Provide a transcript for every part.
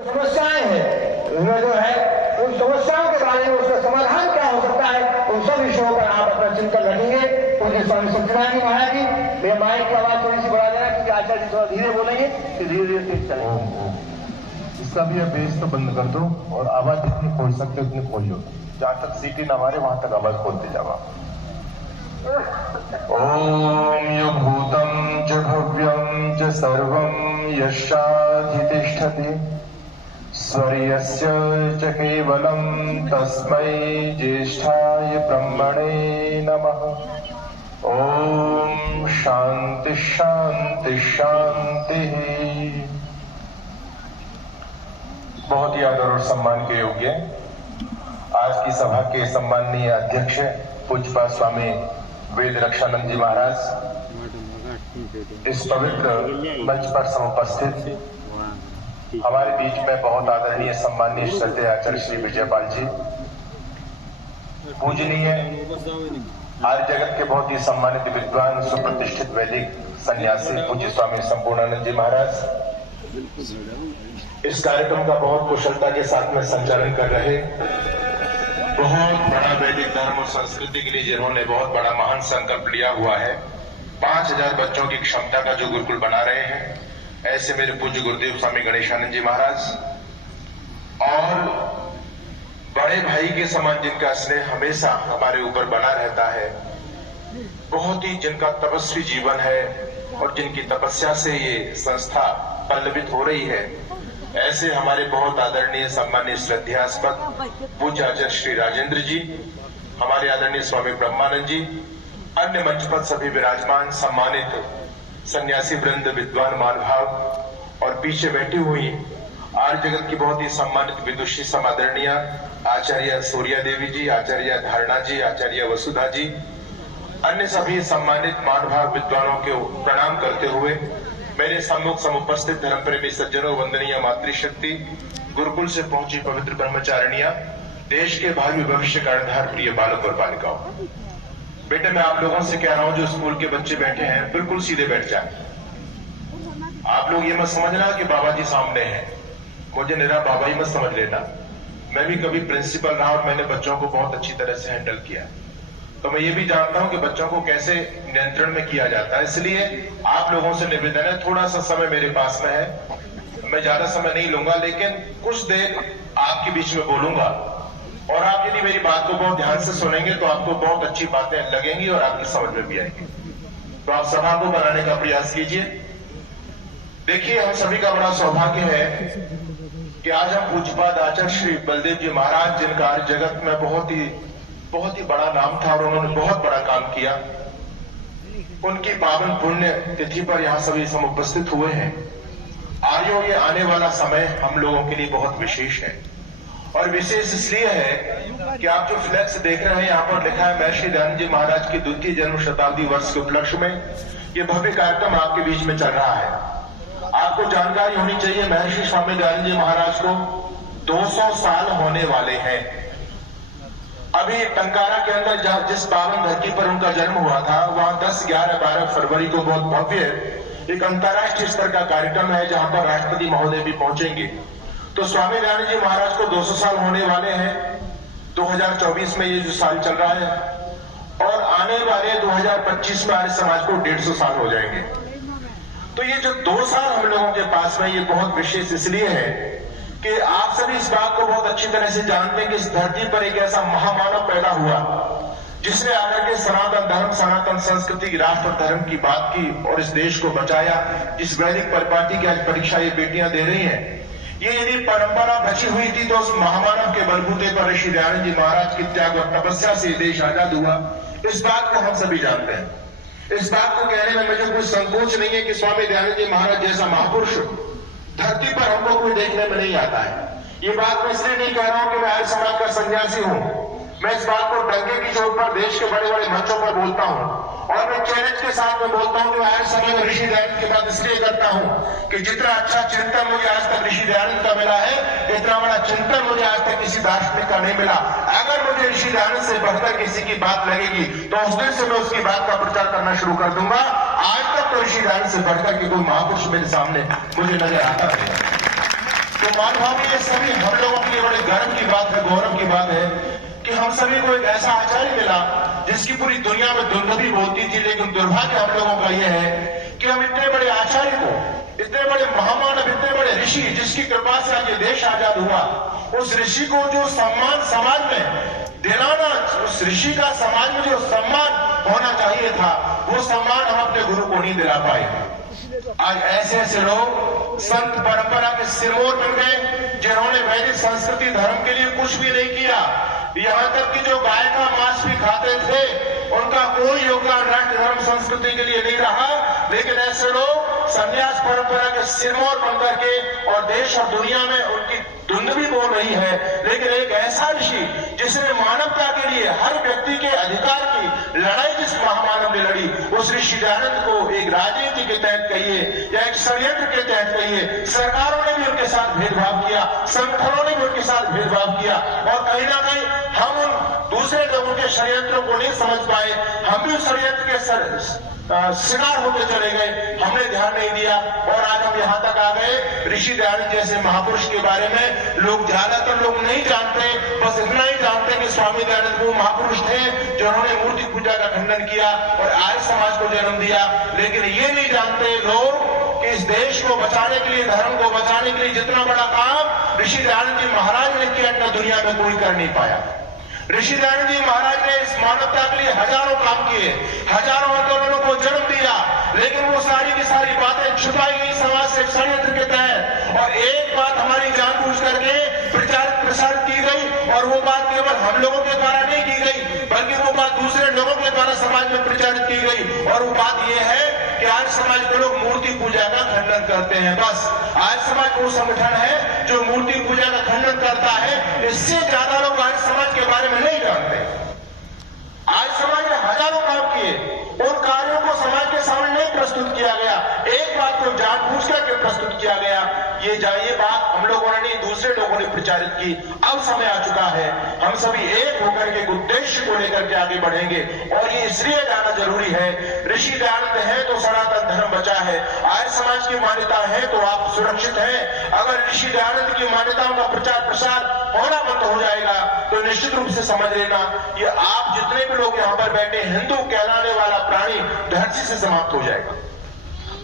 समस्याएं हैं उसमें जो है उन समस्याओं के बारे में उसका समाधान क्या हो सकता है, उन सब विषयों पर आप अपना चिंतन रखेंगे। पूज्य स्वामी सत्यनारायण जी महाराज जी, मेरे माइक की आवाज थोड़ी सी बढ़ा देना क्योंकि आचार्य जी थोड़ा धीरे बोलेंगे, फिर धीरे धीरे तेज चलेंगे। इसका भी बेस तो बंद कर दो और आवाज जितनी खोल सकते हो उतनी खोल लो, जहां तक सीटी ना मारे वहां तक आवाज खोलते जावा। ओम यो भूतम च भव्यम च सर्वम यशाधितिष्ठति स्वर्यस्य च केवलम तस्मै ज्येष्ठाय ब्रह्मणे नमः। ओम शांति शांति शांति। बहुत ही आदर और सम्मान के योग्य आज की सभा के सम्माननीय अध्यक्ष पूज्यपाद स्वामी वेद रक्षानंद जी महाराज, इस पवित्र मंच पर समुपस्थित हमारे बीच में बहुत आदरणीय सम्माननीय श्रद्धेय आचार्य श्री विजयपाल जी, पूजनीय आर्य जगत के बहुत ही सम्मानित विद्वान सुप्रतिष्ठित वैदिक सन्यासी पूज्य स्वामी संपूर्णानंद जी महाराज, इस कार्यक्रम का बहुत कुशलता के साथ में संचालन कर रहे बहुत बड़ा वैदिक धर्म और संस्कृति के लिए जिन्होंने बहुत बड़ा महान संकल्प लिया हुआ है, 5000 बच्चों की क्षमता का जो गुरुकुल बना रहे हैं, ऐसे मेरे पूज्य गुरुदेव स्वामी गणेशानंद जी महाराज, और बड़े भाई के समान जिनका स्नेह हमेशा हमारे ऊपर बना रहता है, बहुत ही जिनका तपस्वी जीवन है और जिनकी तपस्या से ये संस्था पल्लवित हो रही है, ऐसे हमारे बहुत आदरणीय सम्मानीय श्रद्धास्पद पूज्य आचार्य श्री राजेंद्र जी, हमारे आदरणीय स्वामी ब्रह्मानंद जी, अन्य मंच पर सभी विराजमान सम्मानित सन्यासी वृंद, विद्वान महानुभाव और पीछे बैठी हुई आर्य जगत की बहुत ही सम्मानित विदुषी समादरणीय आचार्य सूर्या देवी जी, आचार्य धारणा जी, आचार्य वसुधा जी, अन्य सभी सम्मानित महानुभाव विद्वानों को प्रणाम करते हुए मेरे सम्मुख समुपस्थित धर्म प्रेमी सज्जनों, वंदनीय मातृशक्ति, गुरुकुल से पहुंची पवित्र ब्रह्मचारिणियां, देश के भावी भविष्य का आधार प्रिय बालक और बालिकाओं, बेटे मैं आप लोगों से कह रहा हूं जो स्कूल के बच्चे बैठे हैं बिल्कुल सीधे बैठ जाए। आप लोग ये मत समझना कि बाबा जी सामने हैं, मुझे निरा बाबा ही मत समझ लेना। मैं भी कभी प्रिंसिपल रहा और मैंने बच्चों को बहुत अच्छी तरह से हैंडल किया, तो मैं ये भी जानता हूं कि बच्चों को कैसे नियंत्रण में किया जाता है। इसलिए आप लोगों से निवेदन है, थोड़ा सा समय मेरे पास में है, मैं ज्यादा समय नहीं लूंगा, लेकिन कुछ देर आपके बीच में बोलूंगा और आप यदि मेरी बात को बहुत ध्यान से सुनेंगे तो आपको बहुत अच्छी बातें लगेंगी और आपकी समझ में भी आएंगी। तो आप सभा को बनाने का प्रयास कीजिए। देखिए, हम सभी का बड़ा सौभाग्य है कि आज हम पूज्यपाद आचार्य श्री बलदेव जी महाराज, जिनका आर्य जगत में बहुत ही बड़ा नाम था और उन्होंने बहुत बड़ा काम किया, उनकी पावन पुण्य तिथि पर यहाँ सभी समुपस्थित हुए हैं। आर्यों, ये आने वाला समय हम लोगों के लिए बहुत विशेष है और विशेष इसलिए है कि आप जो फ्लैक्स देख रहे हैं, यहाँ पर लिखा है महर्षि दयानंद जी महाराज की 2वीं जन्म शताब्दी वर्ष के उपलक्ष्य में ये भव्य कार्यक्रम आपके बीच में चल रहा है। आपको जानकारी होनी चाहिए, महर्षि स्वामी दयानंद जी महाराज को 200 साल होने वाले हैं। अभी टंकारा के अंदर जिस पावन धरती पर उनका जन्म हुआ था, वहां 10, 11, 12 फरवरी को बहुत भव्य एक अंतर्राष्ट्रीय स्तर का कार्यक्रम है जहां पर राष्ट्रपति महोदय भी पहुंचेंगे। तो स्वामी दयानंद जी महाराज को 200 साल होने वाले हैं 2024 में, ये जो साल चल रहा है, और आने वाले 2025 में आर्य समाज को 150 साल हो जाएंगे। तो ये जो 2 साल हम लोगों के पास में, ये बहुत विशेष इसलिए है कि आप सभी इस बात को बहुत अच्छी तरह से जानते हैं कि इस धरती पर एक ऐसा महामानव पैदा हुआ जिसने आकर के सनातन धर्म, सनातन संस्कृति की, राष्ट्र और धर्म की बात की और इस देश को बचाया। जिस वैदिक परिपाटी की आज परीक्षा ये बेटियां दे रही हैं, ये यदि परंपरा बची हुई थी तो उस महामानव के बलबूते पर ऋषि दयानंद जी महाराज की त्याग और तपस्या से देश आजाद हुआ। इस बात को हम सभी जानते हैं। इस बात को कहने में मुझे कोई संकोच नहीं है कि स्वामी दयानंद जी महाराज जैसा महापुरुष धरती पर हमको कोई देखने में नहीं आता है। ये बात मैं इसलिए नहीं कह रहा हूं कि मैं आर्य समाज का सन्यासी हूं, मैं इस बात को डंके की चोट पर देश के बड़े बड़े मंचों पर बोलता हूं और मैं चैलेंज के साथ में बोलता हूं कि मैं आर्य समाज और ऋषि दयानंद की बात इसलिए करता हूं कि जितना अच्छा चिंतन मुझे आज तक ऋषि दयानंद का मिला है, इतना बड़ा चिंतन मुझे आज तक किसी दार्शनिक का नहीं मिला। अगर मुझे ऋषि दयानंद से बढ़कर किसी की बात लगेगी तो उस दिन से मैं उसकी बात का प्रचार करना शुरू कर दूंगा। आज तक तो ऋषि दयानंद से बढ़कर के कोई महापुरुष मेरे सामने मुझे नजर आता है। तो महानुभाव, ये सभी हम लोगों के लिए बड़े गर्व की बात है, गौरव की बात है कि हम सभी को एक ऐसा आचार्य मिला जिसकी पूरी दुनिया में दुर्लभी बोलती थी। लेकिन दुर्भाग्य हम लोगों का यह है कि हम इतने बड़े आचार्य को, इतने बड़े महामानव, इतने बड़े ऋषि जिसकी कृपा से आज ये देश आजाद हुआ, उस ऋषि को जो सम्मान समाज में दिलाना, उस ऋषि का समाज में जो सम्मान होना चाहिए था, वो सम्मान हम अपने गुरु को नहीं दिला पाए। आज ऐसे ऐसे लोग संत परंपरा के सिरमौर बन गए जिन्होंने वैदिक संस्कृति धर्म के लिए कुछ भी नहीं किया। यहां तक कि जो गाय का मांस भी खाते थे उनका कोई योगदान राष्ट्र धर्म संस्कृति के लिए नहीं रहा। लेकिन ऐसे लोग संन्यास परंपरा के सिरमौर बनकर के और देश और दुनिया में उनकी धुंध भी बोल रही है। लेकिन एक ऐसा ऋषि जिसने मानवता के लिए, हर व्यक्ति के अधिकार की लड़ाई जिस महामानव ने लड़ी, उस ऋषि दयानंद को एक राजनीति के तहत कहिए या एक षड्यंत्र के तहत कहिए, सरकारों ने भी उनके साथ भेदभाव किया, संगठनों ने भी उनके साथ भेदभाव किया और कहीं ना कहीं हम उन दूसरे लोगों के षड्यंत्रों को नहीं समझ पाए। हम भी उस षड्यंत्र के शिकार होते चले गए, हमने ध्यान नहीं दिया और आज हम यहां तक आ गए। ऋषि दयानंद जैसे महापुरुष के बारे में लोग, ज्यादातर लोग नहीं जानते, बस इतना ही जानते कि स्वामी दयानंद वो महापुरुष थे जिन्होंने मूर्ति पूजा का खंडन किया और आर्य समाज को जन्म दिया। लेकिन ये नहीं जानते लोग कि इस देश को बचाने के लिए, धर्म को बचाने के लिए जितना बड़ा काम ऋषि दयानंद जी महाराज ने किया, इतना दुनिया में कोई कर नहीं पाया। ऋषि दयानंद जी महाराज ने इस मानवता के लिए हजारों काम किए, हजारों आंदोलनों को जन्म दिया, लेकिन वो सारी की सारी बातें छुपाई गई समाज से षड्यंत्र के तहत। और एक बात हमारी जानबूझ करके प्रसारित की गई और वो बात केवल हम लोगों के द्वारा नहीं की गई, बल्कि वो बात दूसरे लोगों के द्वारा समाज में प्रचारित की गई। और वो बात ये है कि आज समाज के लोग मूर्ति पूजा का खंडन करते हैं। बस आज समाज वो संगठन है जो मूर्ति पूजा का खंडन करता है। इससे ज्यादा लोग आज समाज के बारे में नहीं जानते। आज समाज ने हजारों काम किए, उन कार्यों को समाज के सामने नहीं प्रस्तुत किया गया, एक बात को जानबूझ करके प्रस्तुत किया गया। ये बात हम लोगों ने नहीं, दूसरे लोगों ने प्रचारित की। अब समय आ चुका है, हम सभी एक होकर के उद्देश्य को लेकर के आगे बढ़ेंगे और ये इसलिए जाना जरूरी है। ऋषि दयानंद है तो सनातन धर्म बचा है, आर्य समाज की मान्यता है तो आप सुरक्षित हैं। अगर ऋषि दयानंद की मान्यताओं का प्रचार प्रसार होना बंद हो जाएगा तो निश्चित रूप से समझ लेना, ये आप जितने भी लोग यहां पर बैठे, हिंदू कहलाने वाला प्राणी धरती से समाप्त हो जाएगा।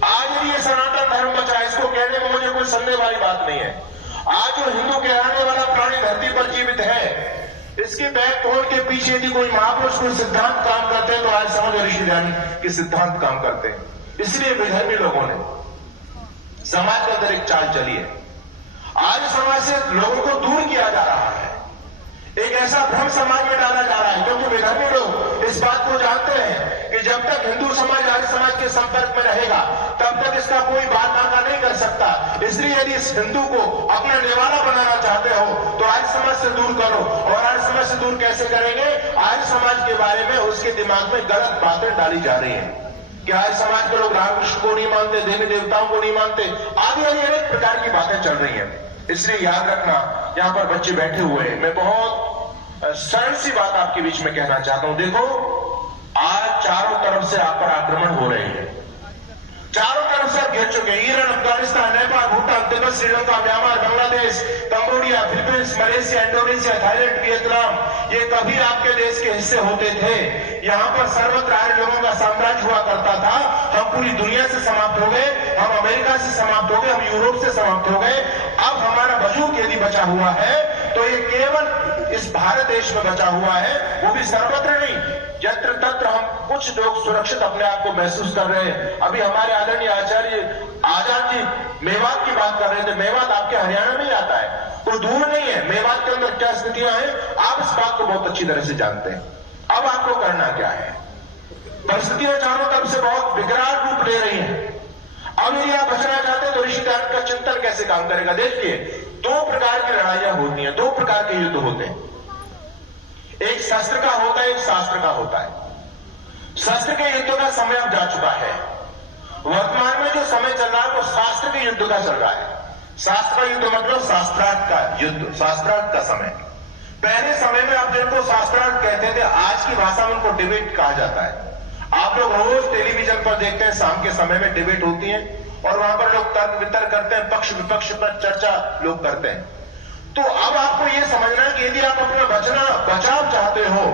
आज भी ये सनातन धर्म बचा है, इसको कहने में मुझे कोई संदेह वाली बात नहीं है। आज जो हिंदू कहलाने वाला प्राणी धरती पर जीवित है, इसके बैकबोन के पीछे यदि कोई महापुरुष, कोई सिद्धांत काम करते हैं तो आज समझो ऋषि दयानंद के सिद्धांत काम करते हैं। इसलिए विधर्मी लोगों ने समाज के अंदर एक चाल चली है। आज समाज से लोगों को दूर किया जा रहा है, एक ऐसा भ्रम समाज में डाला जा रहा है, क्योंकि विधर्मी लोग इस बात को जानते हैं कि जब तक हिंदू समाज आर्य समाज के संपर्क में रहेगा तब तक इसका कोई बात नाका नहीं कर सकता। इसलिए यदि इस हिंदू को अपना निवाला बनाना चाहते हो तो आर्य समाज से दूर करो। और आर्य समाज से दूर कैसे करेंगे? आर्य समाज के बारे में उसके दिमाग में गलत बातें डाली जा रही हैं कि आर्य समाज के लोग रामकृष्ण को नहीं मानते, देवी देवताओं को नहीं मानते, आदि अनेक प्रकार की बातें चल रही हैं। इसलिए याद रखना, यहां पर बच्चे बैठे हुए हैं, मैं बहुत सरल सी बात आपके बीच में कहना चाहता हूं। देखो, आज चारों तरफ से आप पर आक्रमण हो रहे हैं, चारों तरफ से घिर चुके हैं। Iran, Afghanistan, Nepal, Bhutan, Tibet, Sri Lanka, Myanmar, Bangladesh, Cambodia, Philippines, Malaysia, Indonesia, Thailand, Vietnam, ये कभी आपके देश के हिस्से होते थे। यहाँ पर सर्वत्र आर्य लोगों का साम्राज्य हुआ करता था। हम पूरी दुनिया से समाप्त हो गए, हम अमेरिका से समाप्त हो गए, हम यूरोप से समाप्त हो गए। अब हमारा वजूद यदि बचा हुआ है तो ये केवल इस भारत देश में बचा हुआ है, वो भी सर्वत्र नहीं। यत्र तत्र हम कुछ लोग सुरक्षित अपने आप को महसूस कर रहे हैं। अभी हमारे आदरणीय आचार्य आजाद जी मेवात की बात कर रहे थे। मेवात आपके हरियाणा में ही आता है, कोई दूर नहीं है। मेवात के अंदर क्या स्थितियां हैं आप इस बात को बहुत अच्छी तरह से जानते हैं। अब आपको करना क्या है? परिस्थितियां चारों तरफ से बहुत विकराल रूप ले रही हैं। अब यदि आप बचना चाहते हैं तो ऋषि दयानंद का चिंतन कैसे काम करेगा? देखिए, दो प्रकार की लड़ाइयां होती हैं, दो प्रकार के युद्ध होते हैं। एक शस्त्र का होता है, एक शास्त्र का होता है। शस्त्र के युद्ध का समय अब जा चुका है। वर्तमान में जो समय चल रहा है वो शास्त्र के युद्ध का चल रहा है। शास्त्र का युद्ध मतलब शास्त्रार्थ का युद्ध, शास्त्रार्थ का समय। पहले समय में आप जिनको शास्त्रार्थ कहते थे, आज की भाषा में उनको डिबेट कहा जाता है। आप लोग रोज टेलीविजन पर देखते हैं, शाम के समय में डिबेट होती है और वहां पर लोग तर्क वितर्क करते हैं, पक्ष विपक्ष पर चर्चा लोग करते हैं। तो अब आपको यह समझना है कि यदि आप अपना बचाव चाहते हो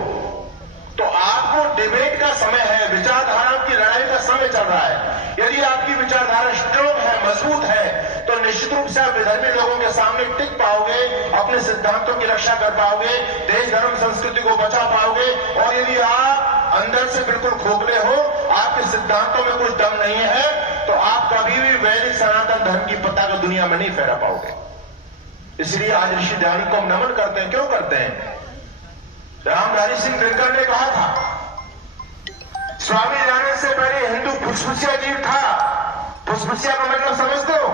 तो आपको डिबेट का समय है, विचारधारा की लड़ाई का समय चल रहा है। यदि आपकी विचारधारा स्ट्रांग है, मजबूत है, तो निश्चित रूप से आप विधर्मी लोगों के सामने टिक पाओगे, अपने सिद्धांतों की रक्षा कर पाओगे, देश धर्म संस्कृति को बचा पाओगे। और यदि आप अंदर से बिल्कुल खोखले हो, आपके सिद्धांतों में कुछ दम नहीं है, तो आप कभी भी वैदिक सनातन धर्म की पताका दुनिया में नहीं फहरा पाओगे। इसलिए आज ऋषि दयानंद को हम नमन करते हैं। क्यों करते हैं? रामधारी सिंह दिनकर ने कहा था, स्वामी जाने से पहले हिंदू फुसफुसिया जीव था। फुसफुसिया का मतलब समझते हो?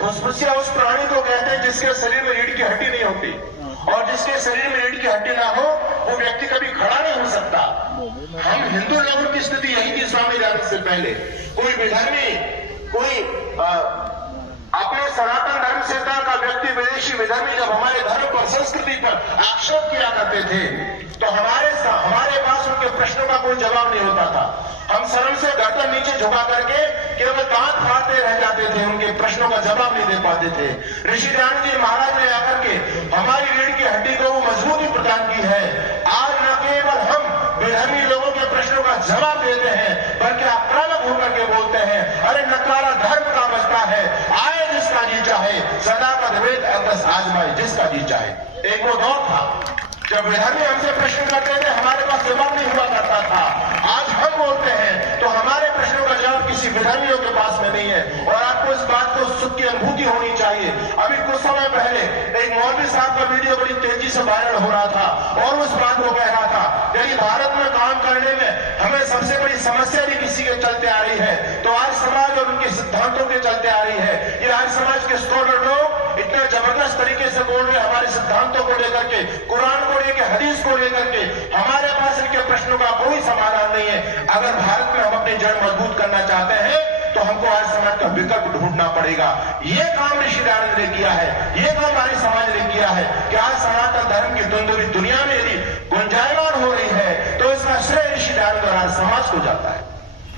फुसफुसिया उस प्राणी को कहते हैं जिसके शरीर में रीढ़ की हड्डी नहीं होती, और जिसके शरीर में रीढ़ की हड्डी ना हो वो व्यक्ति कभी खड़ा नहीं हो सकता। हम हिंदू लोगों की स्थिति यही थी स्वामी जाने से पहले। कोई विधर्मी, कोई अपने सनातन धर्म से का व्यक्ति, विदेशी विधर्मी जब हमारे धर्म पर, संस्कृति पर आक्षेप किया करते थे तो हमारे पास उनके प्रश्नों का कोई जवाब नहीं होता था। हम शर्म से गर्दन नीचे झुका करके केवल दांत फाड़ते रह जाते थे, उनके प्रश्नों का जवाब नहीं दे पाते थे। ऋषि दयानंद जी महाराज ने आकर के हमारी रीढ़ की हड्डी को वो मजबूती प्रदान की है। आज न केवल हम विधर्मी लोगों के प्रश्नों का जवाब देते हैं, बल्कि आक्रामक होकर के बोलते हैं, अरे नकारा धर्म का बचता है, आए जिसका जी चाहे, सदा का द्वेष अवश्य आजमाए जिसका जी चाहे। एक वो दौर था जब विधर्मी हमसे प्रश्न करते थे, हमारे पास जवाब नहीं हुआ करता था। आज हम बोलते हैं तो हमारे प्रश्नों का जवाब किसी विधर्मियों के पास में नहीं है। और आपको इस बात को सुख की अनुभूति होनी चाहिए। अभी कुछ समय पहले एक मौलवी साहब का वीडियो बड़ी तेजी से वायरल हो रहा था और उस बात को कह रहा था, यदि भारत में काम करने में हमें सबसे बड़ी समस्या भी किसी के चलते आ रही है तो आज समाज और उनके सिद्धांतों के चलते आ रही है। ये आज समाज के स्कॉलर लोग इतने जबरदस्त तरीके से बोल रहे हमारे सिद्धांतों को लेकर के, कुरान को लेकर, हदीस को लेकर के। हमारे पास इनके प्रश्नों का कोई समाधान नहीं है। अगर भारत में हम अपनी जड़ मजबूत करना चाहते हैं तो हमको आज समाज का विकल्प ढूंढना पड़ेगा। ये काम ऋषि दयानंद ने किया है, ये काम हमारे समाज ने किया है कि आज सनातन धर्म की दुनिया दुनिया में यदि गुंजायमान हो रही है तो इसका श्रेय ऋषि दयानंद और आज समाज को जाता है।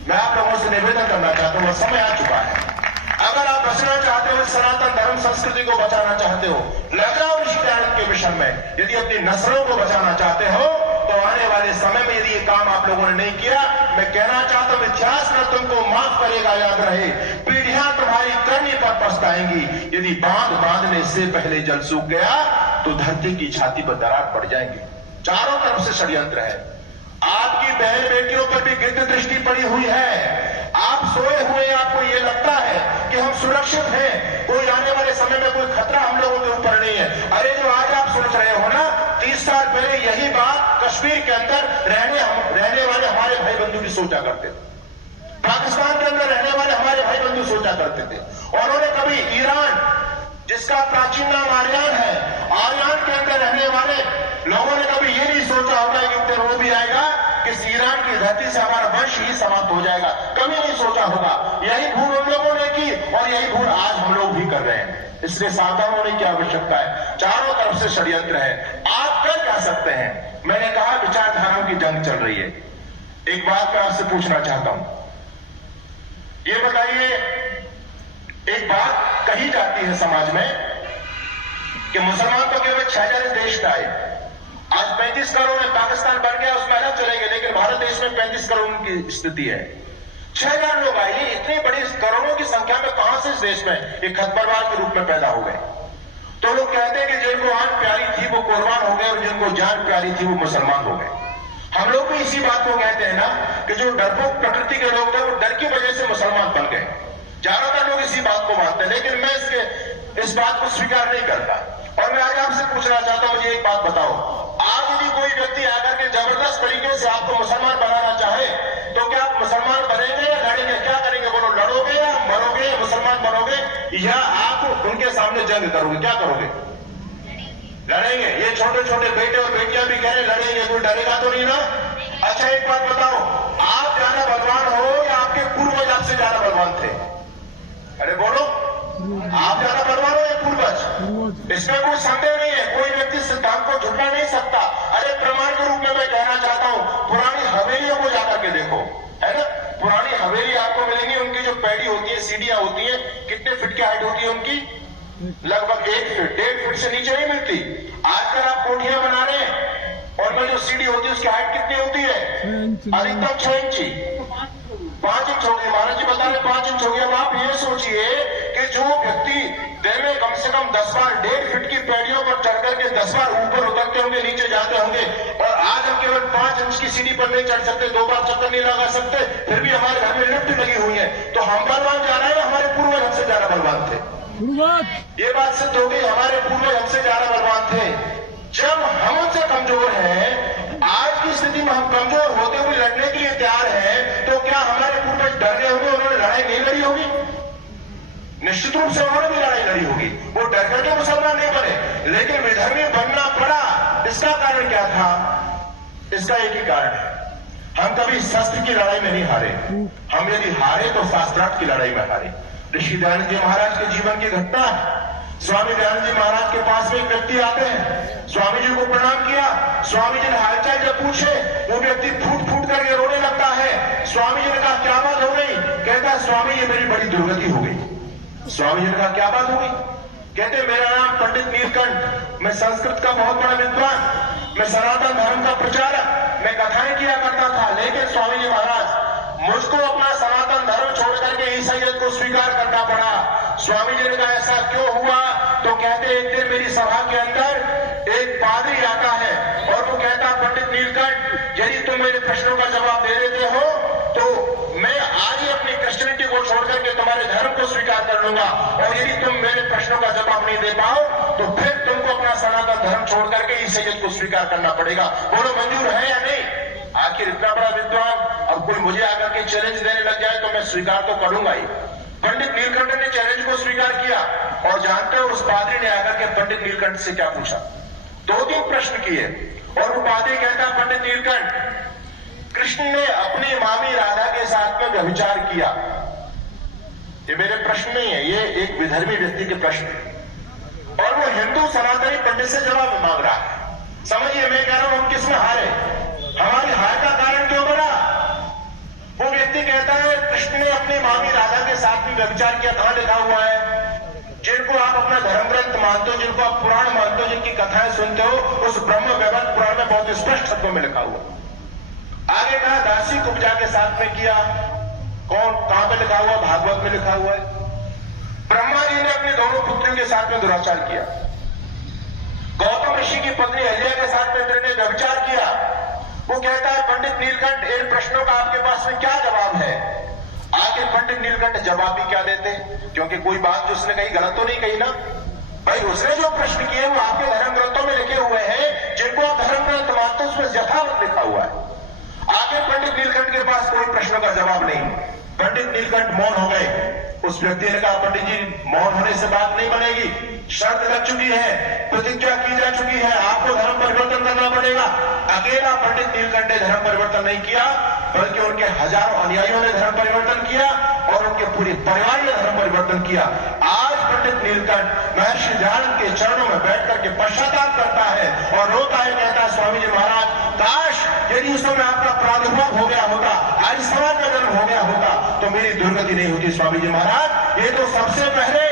मैं आप लोगों से निवेदन करना चाहता हूं, समय आ चुका है। अगर आप बचना चाहते हो, सनातन धर्म संस्कृति को बचाना चाहते हो, लग जाओ ऋषि दयानंद के मिशन में। यदि अपनी नस्लों को बचाना चाहते हो तो आने वाले समय में यदि ये काम आप लोगों ने नहीं किया, मैं कहना चाहता हूं इतिहास में तुमको माफ करेगा, याद रहे। पीढ़ियां तुम्हारी करनी पर पछताएंगी। यदि बांधने से पहले जल सूख गया तो धरती की छाती पर दरार पड़ जाएंगी। चारों तरफ से षड्यंत्र है। आपकी बहन बेटियों पर भी गिद्ध दृष्टि पड़ी हुई है। आप सोए हुए, आपको ये लगता है कि हम सुरक्षित हैं, कोई आने वाले समय में कोई खतरा हम लोगों के ऊपर नहीं है। अरे जो आज आप सोच रहे हो ना, 30 साल पहले यही बात कश्मीर के अंदर रहने वाले हमारे भाई बंधु भी सोचा करते थे। पाकिस्तान के अंदर रहने वाले हमारे भाई बंधु सोचा करते थे। और उन्होंने कभी ईरान, जिसका प्राचीन नाम आर्यन है, आर्यन के अंदर रहने वाले लोगों ने कभी ये नहीं सोचा होगा कि एक दिन वो भी आएगा कि ईरान की धरती से हमारा वंश ही समाप्त हो जाएगा। कभी नहीं सोचा होगा। यही भूल उन लोगों ने की और यही भूल आज हम लोग भी कर रहे हैं। इसलिए सावधान होने की आवश्यकता है। चारों तरफ से षड्यंत्र है। आप कर क्या सकते हैं? मैंने कहा विचारधाराओं की जंग चल रही है। एक बात मैं आपसे पूछना चाहता हूं, ये बताइए, एक बात कही जाती है समाज में कि मुसलमान तो केवल 6,000 इस देश का है। आज 35 करोड़ में पाकिस्तान बन गया, उसमें अलग चलेंगे, लेकिन भारत देश में 35 करोड़ की स्थिति है। 6,000 लोग आए, इतनी बड़ी करोड़ों की संख्या में कहां से इस देश में एक खतपरवार के रूप में पैदा हो गए? तो लोग कहते हैं कि जिनको आन प्यारी थी वो कुर्बान हो गए और जिनको जान प्यारी थी वो मुसलमान हो गए। हम लोग भी इसी बात को कहते हैं ना कि जो डरपोक प्रकृति के लोग थे वो डर की वजह से मुसलमान बन गए। ज्यादातर लोग इसी बात को मानते हैं, लेकिन मैं इस बात को स्वीकार नहीं करता। और मैं आज आपसे पूछना चाहता हूं, मुझे एक बात बताओ, आज यदि कोई व्यक्ति आकर के जबरदस्त तरीके से आपको मुसलमान बनाना चाहे तो क्या आप मुसलमान बनेंगे या लड़ेंगे? क्या करेंगे? बोलो, लड़ोगे या मरोगे या मुसलमान बनोगे या आप उनके सामने जंग करोगे? क्या करोगे? लड़ेंगे। ये छोटे छोटे बेटे और बेटियां भी कह रहे लड़ेंगे, कोई डरेगा तो नहीं ना? अच्छा एक बात बताओ, आप ज्यादा बलवान हो या आपके पूर्वज आपसे ज्यादा बलवान थे? अरे बोलो, आप ज्यादा बलवान हो या पूर्वज? इसमें कोई संदेह नहीं है। कोई व्यक्ति सिद्धांत को झुकना नहीं सकता। अरे प्रमाण के रूप में मैं कहना चाहता हूं, पुरानी हवेलियों को जाकर के देखो, है ना? पुरानी हवेली आपको मिलेंगी, उनकी जो पैड़ी होती है, सीढ़ियां होती है, कितने फीट की हाइट होती है उनकी? लगभग 1 फीट, 1.5 फीट से नीचे नहीं मिलती। आजकल आप कोठियां बना रहे हैं और में जो सीढ़ी होती है उसकी हाइट कितनी होती है? अधिकतम 6 इंची, 5 इंच हो गई। महाराज जी बता रहे 5 इंच हो गया। अब आप ये सोचिए कि जो व्यक्ति दिन में कम से कम 10 बार 1.5 फीट की पैड़ियों पर चढ़ करके 10 बार ऊपर उतरते होंगे, नीचे जाते होंगे, और आज हम केवल 5 इंच की सीढ़ी पर नहीं चढ़ सकते, 2 बार चक्कर नहीं लगा सकते, फिर भी हमारे घर में लिफ्ट लगी हुई है। तो हम बलवान जा रहे हैं, हमारे पूर्वज हमसे ज्यादा बलवान थे। ये बात सिद्ध हो गई, हमारे पूर्वज हमसे ज्यादा बलवान थे। जब हम उनसे कमजोर हैं, आज की स्थिति में हम कमजोर होते हुए लड़ने के लिए तैयार हैं, तो क्या हमारे पूर्वज डर गए होंगे, उन्होंने लड़ाई नहीं लड़ी होगी? निश्चित रूप से उन्होंने भी लड़ाई लड़ी होगी। वो डर करके मुसलमान नहीं बने, लेकिन विधर्मी बनना पड़ा। इसका कारण क्या था? इसका एक ही कारण है, हम कभी शस्त्र की लड़ाई में नहीं हारे। हम यदि हारे तो शास्त्रार्थ की लड़ाई में हारे। ऋषि दयानंद जी महाराज के जीवन की घटना है। स्वामी दयानंद जी महाराज के पास में एक व्यक्ति आते हैं, स्वामी जी को प्रणाम किया। स्वामी जी ने हालचाल जब पूछे, वो व्यक्ति फूट फूट करके रोने लगता है। स्वामी जी ने कहा क्या बात हो गई? कहता है स्वामी ये मेरी बड़ी दुर्गति हो गई। स्वामी जी ने कहा क्या बात हो गई? कहते मेरा नाम पंडित नीलकंठ, मैं संस्कृत का बहुत बड़ा विद्वान, मैं सनातन धर्म का प्रचारक, मैं कथाएं किया करता था, लेकिन स्वामी जी महाराज मुझको अपना सनातन धर्म छोड़ करके ईसाइयत को स्वीकार करना पड़ा। स्वामी जी ने कहा ऐसा क्यों हुआ? तो कहते एक दिन मेरी सभा के अंदर एक पादरी आता है और वो कहता पंडित नीलकंठ यदि तुम मेरे प्रश्नों का जवाब दे देते हो तो मैं आज ही अपनी क्रिश्चियनिटी को छोड़ करके तुम्हारे धर्म को स्वीकार कर लूंगा, और यदि तुम मेरे प्रश्नों का जवाब नहीं दे पाओ तो फिर तुमको अपना सनातन धर्म छोड़ करके ईसाइयत को स्वीकार करना पड़ेगा। बोलो मंजूर है या नहीं? आखिर इतना बड़ा विद्वान और कोई मुझे आकर के चैलेंज देने लग जाए तो मैं स्वीकार तो करूंगा ही। पंडित नीलकंठ ने चैलेंज को स्वीकार किया, और जानते हो उस पादरी ने आकर के पंडित नीलकंठ से क्या पूछा? 2-3 प्रश्न किए, और वो पादरी कहता पंडित नीलकंठ कृष्ण ने अपनी मामी राधा के साथ में व्यभिचार किया। ये मेरे प्रश्न नहीं है, ये एक विधर्मी व्यक्ति के प्रश्न है, और वो हिंदू सनातनी पंडित से जवाब मांग रहा है। समझिए मैं कह रहा हूं हम किसमें हारे, हमारी हार का कारण क्यों बना? वो व्यक्ति कहता है कृष्ण ने अपनी मामी राधा के साथ में व्यभिचार किया। कहां लिखा हुआ है? जिनको आप अपना धर्म ग्रंथ मानते हो, जिनको आप पुराण मानते हो, जिनकी कथाएं सुनते हो, उस ब्रह्म वैवर्त पुराण में बहुत स्पष्ट शब्दों में लिखा हुआ। आगे कहा दासी कुब्जा के साथ में किया। कौन, कहां पे लिखा हुआ? भागवत में लिखा हुआ है। ब्रह्मा जी ने अपनी दोनों पुत्रियों के साथ में दुराचार किया। गौतम ऋषि की पत्नी अहल्या के साथ में इंद्र ने व्यभिचार किया। वो कहता है पंडित नीलकंठ इन प्रश्नों का आपके पास में क्या जवाब है? आखिर पंडित नीलकंठ जवाब भी क्या देते? क्योंकि कोई बात जो उसने कही गलत तो नहीं कही ना भाई। उसने जो प्रश्न किए वो आपके धर्म ग्रंथों में लिखे हुए हैं, जिनको आप धर्म ग्रंथ मानते हो उसमें यथावत लिखा हुआ है। आगे पंडित नीलकंठ के पास कोई प्रश्नों का जवाब नहीं। पंडित नीलकंठ मौन हो गए। उस व्यक्ति ने कहा पंडित जी मौन होने से बात नहीं बनेगी, शर्त लग चुकी है, प्रतिज्ञा की जा चुकी है, आपको धर्म परिवर्तन करना पड़ेगा। अकेला पंडित नीलकंठ ने धर्म परिवर्तन नहीं किया, बल्कि उनके हजारों अनुयायियों ने धर्म परिवर्तन किया, और उनके पूरे परिवार ने धर्म परिवर्तन किया। आज पंडित नीलकंठ महर्षि दयानंद के चरणों में बैठ करके पश्चाताप करता है और रोता है, कहता है स्वामी जी महाराज काश यदि उस समय आपका प्रादुर्भाव हो गया होता, आज समाज का जन्म हो गया होता तो मेरी दुर्गति नहीं होती। स्वामी जी महाराज ये तो सबसे पहले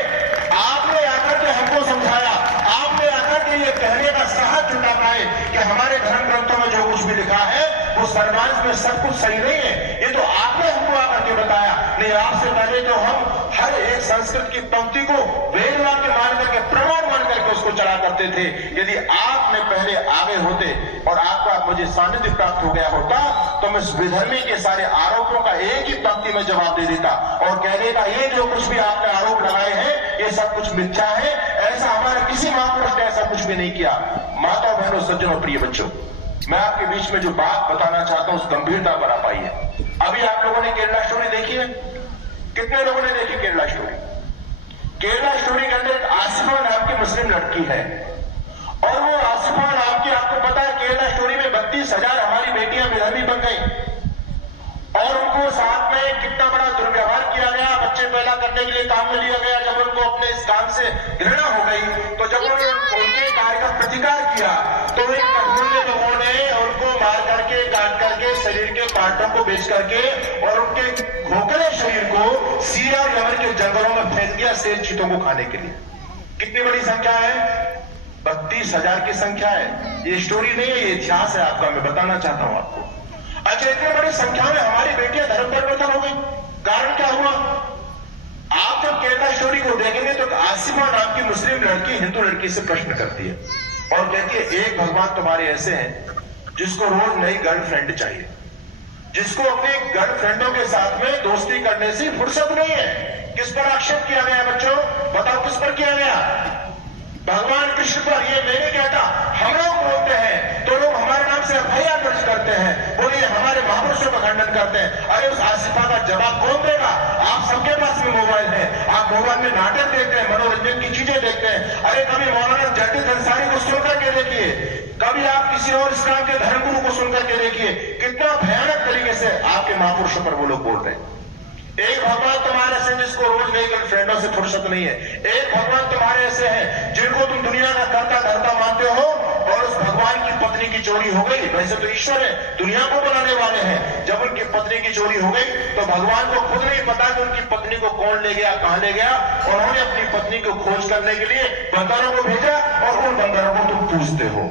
आपने आकर के हमको समझाया, आपने आकर के ये कहने का साहस जुटा पाए कि हमारे धर्म ग्रंथों में जो कुछ भी लिखा है वो सर्वांश में सब कुछ सही नहीं है। ये तो आपने हमको आकर के बताया। नहीं आपसे पहले तो हम हर एक संस्कृत की पंक्ति को वेद वाक्य मान करके, प्रमाण मान करके उसको चला करते थे। यदि आप में पहले आगे होते और आपका मुझे सानिध्य प्राप्त हो गया होता तो मैं विधर्मी के सारे आरोपों का एक ही पंक्ति में जवाब दे देता और कह देता ये जो कुछ भी आपने आरोप लगाए हैं ये सब कुछ मिथ्या है। ऐसा हमारे किसी महापुरुष ने ऐसा कुछ भी नहीं किया। माता बहनों सज्जनों प्रिय बच्चों, मैं आपके बीच में जो बात बताना चाहता हूं उस गंभीरता पर आ पाई है। अभी आप लोगों ने केरला स्टोरी देखी है? कितने लोगों ने देखी केरला स्टोरी? केरला स्टोरी के अंदर आसिफा नाम की मुस्लिम लड़की है, और वो आसिफा नाम की, आपको पता है केरला स्टोरी में 32,000 हमारी बेटियां विधर्मी बन गई, और उनको साथ में कितना बड़ा दुर्व्यवहार किया गया। बच्चे पैदा करने के लिए काम में लिया गया। जब उनको अपने इस काम से घृणा हो गई तो जब उन्होंने उनके कार्य का प्रतिकार किया तो इन कठोर लोगों ने उनको मार करके, काट करके, शरीर के के पार्टों को बेच करके और उनके खोखले शरीर को सीरिया और यमन के जंगलों में फेंक दिया शेर चीतों को खाने के लिए। कितनी बड़ी संख्या है? 32,000 की संख्या है। ये स्टोरी नहीं है, ये इतिहास है आपका, मैं बताना चाहता हूं आपको। अच्छा, इतनी बड़ी संख्या में हमारी बेटियां धर्म परिवर्तन हो गई, कारण क्या हुआ? आप जब केरला स्टोरी को देखेंगे तो आसिफा नाम की मुस्लिम लड़की हिंदू लड़की से प्रश्न करती है और कहती है, एक भगवान तुम्हारे ऐसे हैं जिसको रोज नई गर्लफ्रेंड चाहिए, जिसको अपनी गर्लफ्रेंडों के साथ में दोस्ती करने से फुर्सत नहीं है। किस पर आक्षेप किया गया बच्चों? बताओ किस पर किया गया? भगवान कृष्ण पर। ये मैं नहीं कहता, हम लोग बोलते हैं तो लोग हमारे नाम से एफआईआर दर्ज करते हैं, बोलिए हमारे महापुरुषों का खंडन करते हैं। अरे उस आसिफा का जवाब कौन देगा? आप सबके पास में मोबाइल है, आप मोबाइल में नाटक देखते हैं, मनोरंजन की चीजें देखते हैं। अरे कभी मौलाना जदीद अंसारी को सुनकर के देखिए, कभी आप किसी और इस्लाम के धर्मगुरु को सुनकर के देखिए, कितना भयानक तरीके से आपके महापुरुषों पर वो लोग बोल रहे हैं। एक भगवान तुम्हारे ऐसे जिसको रोज नई गर्लफ्रेंडों से फुर्सत नहीं है। एक भगवान तुम्हारे ऐसे हैं जिनको तुम दुनिया का करता धरता मानते हो और उस भगवान की पत्नी की चोरी हो गई। वैसे तो ईश्वर है, दुनिया को बनाने वाले हैं। जब उनकी पत्नी की चोरी हो गई तो भगवान को खुद नहीं पता कि उनकी पत्नी को कौन ले गया, कहां ले गया। उन्होंने अपनी पत्नी को खोज करने के लिए बंदरों को भेजा और उन बंदरों को तुम पूछते हो।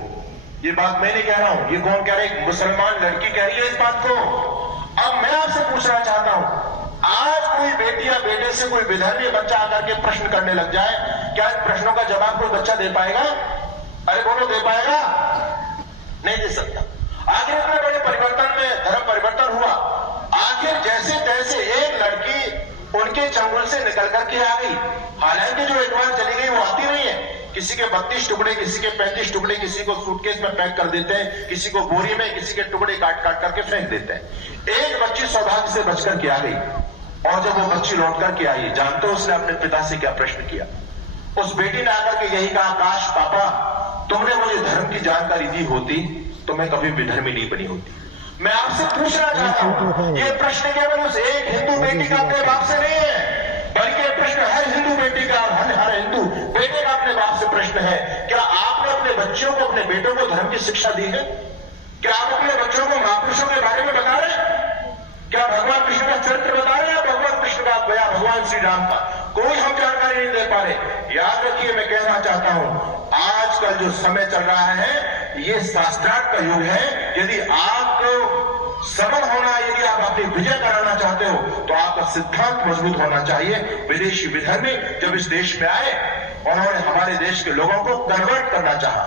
ये बात मैं नहीं कह रहा हूं, ये कौन कह रहा है? एक मुसलमान लड़की कह रही है इस बात को। अब मैं आपसे पूछना चाहता हूं, आज कोई बेटी या बेटे से कोई विधर्मी बच्चा आकर के प्रश्न करने लग जाए, क्या इन प्रश्नों का जवाब कोई बच्चा दे पाएगा? अरे बोलो, दे पाएगा? नहीं दे सकता। आखिर इतने बड़े परिवर्तन में धर्म परिवर्तन हुआ, आखिर जैसे तैसे एक लड़की उनके चंगुल से निकल करके आ गई। हालांकि जो एडवांस चली गई वो आती नहीं है। किसी के 32 टुकड़े, किसी के 35 टुकड़े, किसी को सूटकेस में पैक कर देते हैं, किसी को बोरी में, किसी के टुकड़े काट काट करके फेंक देते हैं। एक बच्ची सौभाग्य से बचकर के आ गई और जब वो बच्ची लौट करके आई, जानते हो उसने अपने पिता से क्या प्रश्न किया? उस बेटी ने आकर के यही कहा, काश पापा तुमने मुझे धर्म की जानकारी दी होती तो मैं कभी विधर्मी नहीं बनी होती। मैं आपसे पूछना चाहता हूं, ये प्रश्न केवल उस एक हिंदू बेटी का अपने बाप से नहीं है, बल्कि प्रश्न हर हिंदू बेटी का, हर हिंदू बेटे का अपने बाप से प्रश्न है। क्या आपने अपने बच्चों को, अपने बेटों को धर्म की शिक्षा दी है? क्या आप अपने बच्चों को महापुरुषों के बारे में बता रहे हैं? क्या भगवान कृष्ण का चरित्र बता रहे हैं? भगवान कृष्ण का या भगवान श्री राम का कोई हम जानकारी नहीं दे पा रहे। याद रखिए, मैं कहना चाहता हूं, आजकल जो समय चल रहा है ये शास्त्रार्थ का युग है। यदि आपको सबल होना, यदि आप अपनी विजय कराना चाहते हो तो आपका सिद्धांत मजबूत होना चाहिए। विदेशी विधर्मी जब इस देश में आए, उन्होंने हमारे देश के लोगों को कन्वर्ट करना चाहा।